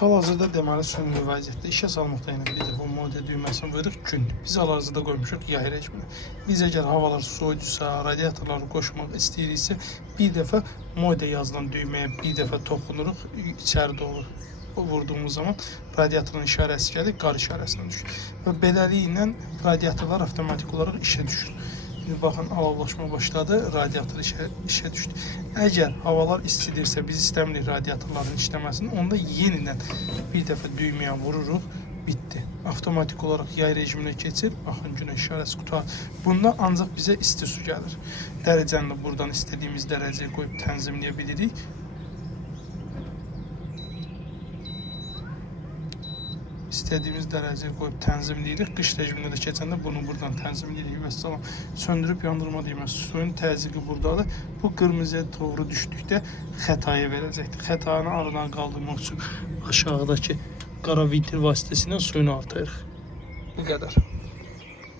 Hal-hazırda deməli sönümlü vəziyyətdə işə salmaqda ilə bir dəfə mode düyməsini vururuq gündür. Biz hal-hazırda qoymuşuq yay rejiminə. Biz əgər havalar soyucsa, radiatorları qoşmaq istəyiriksə, bir dəfə mode yazılan düyməyə bir dəfə toxunuruq, içəri doğru vurduğumuz zaman radiatorun işarəsi gəlir, qar işarəsinə düşür. Və beləliklə radiatorlar avtomatik olaraq işə düşür. Şimdi baxın, alovlaşma başladı, radiator işə düşdü. Əgər havalar istidirsə, biz istəmirik radiatorların işləməsini, onda yenidən bir dəfə düyməyə vururuq, bitdi. Avtomatik olaraq yay rejiminə keçir, baxın günəş işarəsi qutar. Bunda ancaq bizə isti su gəlir. Dərəcəni də buradan istədiyimiz dərəcəyə qoyub tənzimləyə bilirik. İstədiyimiz dərəcəyə qoyub tənzimləyirik. Qış rejimində də keçəndə bunu buradan tənzimləyirik. Vəssalam. Söndürüb yandırma düyməsi. Suyun təzyiqi buradadır. Bu qırmızıya doğru düşdükdə xətaya verəcəkdir. Xətanı aradan qaldırmaq üçün aşağıdakı qara vitil vasitəsilə suyunu artırırıq. Bu qədər.